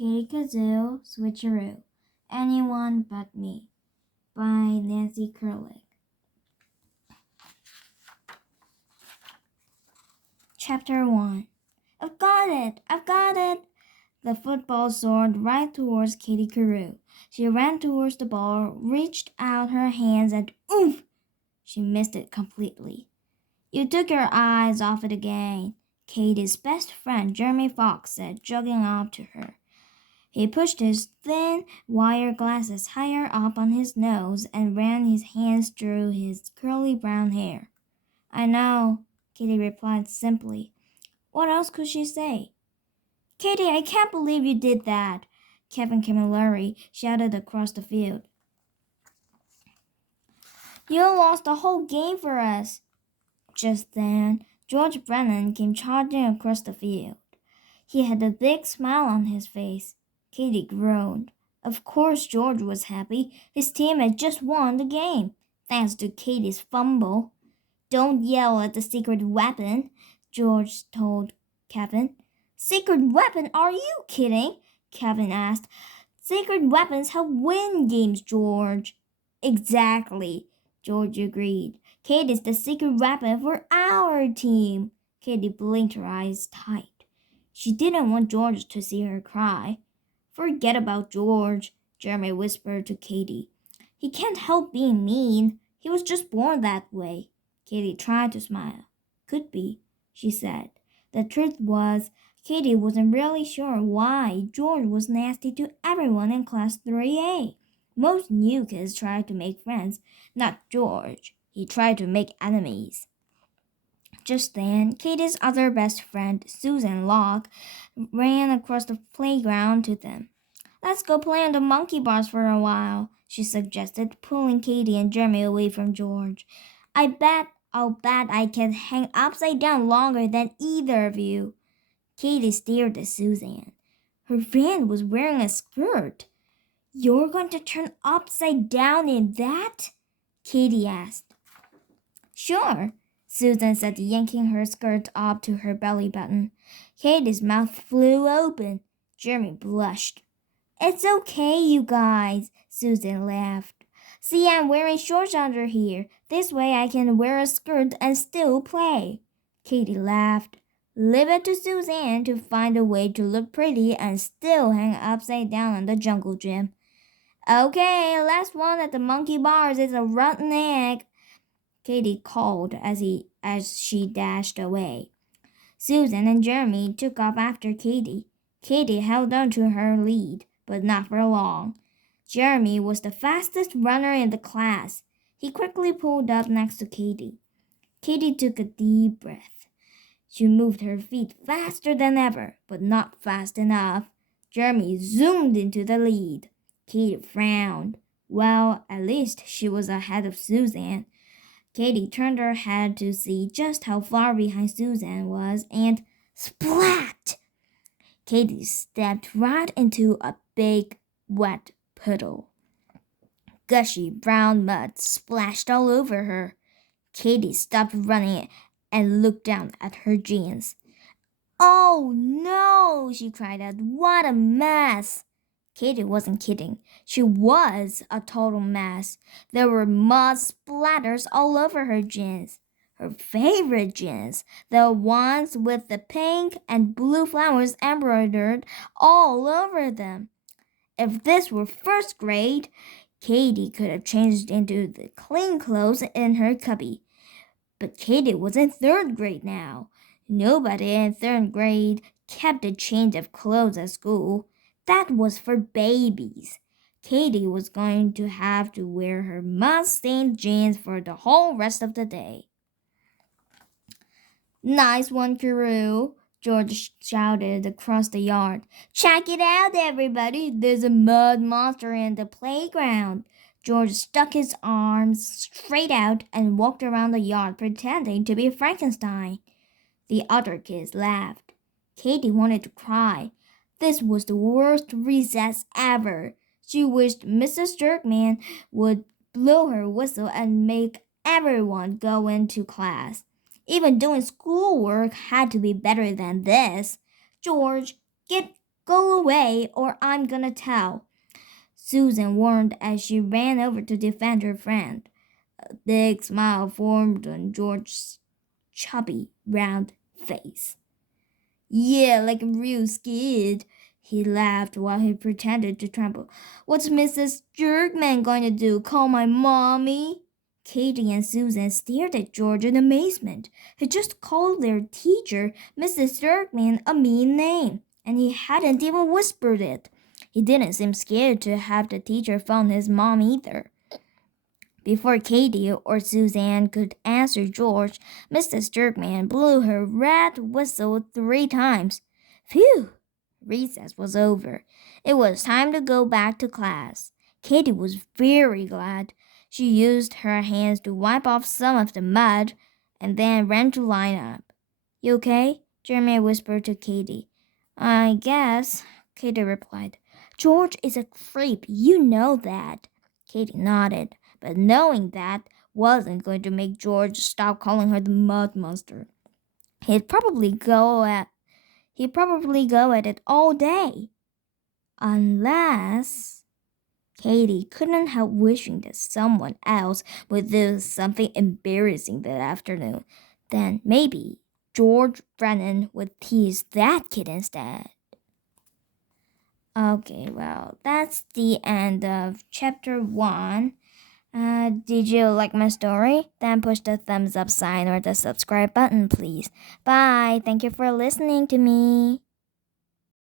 Kazoo, Switcheroo, Anyone But Me by Nancy Curlig. Chapter 1. I've got it! I've got it! The football soared right towards Katy Carew. She ran towards the ball, reached out her hands, and oomph! She missed it completely. You took your eyes off it again, Katy's best friend Jeremy Fox said, jogging up to her. He pushed his thin wire glasses higher up on his nose and ran his hands through his curly brown hair. I know, Katy replied simply. What else could she say? Katy, I can't believe you did that, Kevin Camilleri shouted across the field. You lost the whole game for us. Just then, George Brennan came charging across the field. He had a big smile on his face. Katy groaned. Of course George was happy. His team had just won the game, thanks to Katy's fumble. Don't yell at the secret weapon, George told Kevin. Secret weapon? Are you kidding? Kevin asked. Secret weapons help win games, George. Exactly, George agreed. Katy's the secret weapon for our team. Katy blinked her eyes tight. She didn't want George to see her cry. Forget about George, Jeremy whispered to Katy. He can't help being mean. He was just born that way. Katy tried to smile. Could be, she said. The truth was, Katy wasn't really sure why George was nasty to everyone in Class 3A. Most new kids tried to make friends, not George. He tried to make enemies. Just then, Katy's other best friend, Susan Locke, ran across the playground to them. Let's go play on the monkey bars for a while, she suggested, pulling Katy and Jeremy away from George. I'll bet I can hang upside down longer than either of you. Katy stared at Susan. Her friend was wearing a skirt. You're going to turn upside down in that? Katy asked. Sure, Susan said, yanking her skirt up to her belly button. Katy's mouth flew open. Jeremy blushed. It's okay, you guys, Susan laughed. See, I'm wearing shorts under here. This way I can wear a skirt and still play. Katy laughed. Leave it to Suzanne to find a way to look pretty and still hang upside down in the jungle gym. Okay, last one at the monkey bars is a rotten egg, Katy called as she dashed away. Susan and Jeremy took off after Katy. Katy held on to her lead, but not for long. Jeremy was the fastest runner in the class. He quickly pulled up next to Katy. Katy took a deep breath. She moved her feet faster than ever, but not fast enough. Jeremy zoomed into the lead. Katy frowned. Well, at least she was ahead of Susan. Katy turned her head to see just how far behind Susan was, and splat! Katy stepped right into a big, wet puddle. Gushy brown mud splashed all over her. Katy stopped running and looked down at her jeans. Oh no, she cried out. What a mess! Katy wasn't kidding. She was a total mess. There were mud splatters all over her jeans. Her favorite jeans, the ones with the pink and blue flowers embroidered all over them. If this were first grade, Katy could have changed into the clean clothes in her cubby. But Katy was in third grade now. Nobody in third grade kept a change of clothes at school. That was for babies. Katy was going to have to wear her mud-stained jeans for the whole rest of the day. Nice one, Carew, George shouted across the yard. Check it out, everybody. There's a mud monster in the playground. George stuck his arms straight out and walked around the yard pretending to be Frankenstein. The other kids laughed. Katy wanted to cry. This was the worst recess ever. She wished Mrs. Jerkman would blow her whistle and make everyone go into class. Even doing schoolwork had to be better than this. George, Go away, or I'm gonna tell, Susan warned as she ran over to defend her friend. A big smile formed on George's chubby, round face. Yeah, like a real skid. He laughed while he pretended to tremble. What's Mrs. Jerkman going to do? Call my mommy? Katie and Susan stared at George in amazement. He just called their teacher, Mrs. Jerkman, a mean name, and he hadn't even whispered it. He didn't seem scared to have the teacher phone his mom either. Before Katie or Suzanne could answer George, Mrs. Jerkman blew her red whistle 3 times. Phew! Recess was over. It was time to go back to class. Katie was very glad. She used her hands to wipe off some of the mud and then ran to line up. You okay? Jeremy whispered to Katie. I guess, Katie replied. George is a creep, you know that. Katie nodded, but knowing that wasn't going to make George stop calling her the mud monster. He'd probably go at it all day. Unless Katie couldn't help wishing that someone else would do something embarrassing that afternoon. Then maybe George Brennan would tease that kid instead. Okay, well, that's the end of chapter 1. Did you like my story? Then push the thumbs up sign or the subscribe button, please. Bye. Thank you for listening to me.